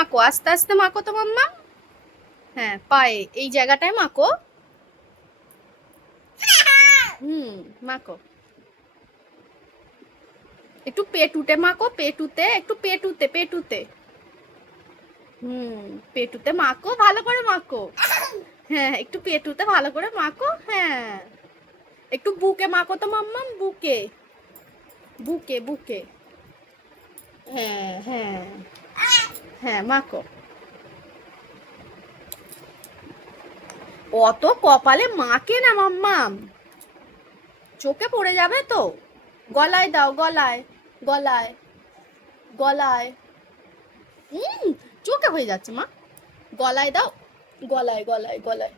মাখো, আস্তে আস্তে মাখো তো মাম্মা। হ্যাঁ, পায়ে এই জায়গাটায় মাখো। মাখো। একটু পেটুতে মাখো, পেটুতে, একটু পেটুতে, পেটুতে। পেটুতে মাখো, ভালো করে মাখো। হ্যাঁ, একটু পেটুতে ভালো করে মাখো। হ্যাঁ, একটু বুকে মাখো তো মাম্মাম, বুকে, বুকে, বুকে। হ্যাঁ, হ্যাঁ, হ্যাঁ, মাখো। অত কপালে মাখে না মাম্মাম, চোখে পড়ে যাবে তো। গলায় দাও, গলায়, গলায়, গলায়। চোখে হয়ে যাচ্ছে মা, গলায় দাও, গলায়, গলায়, গলায়।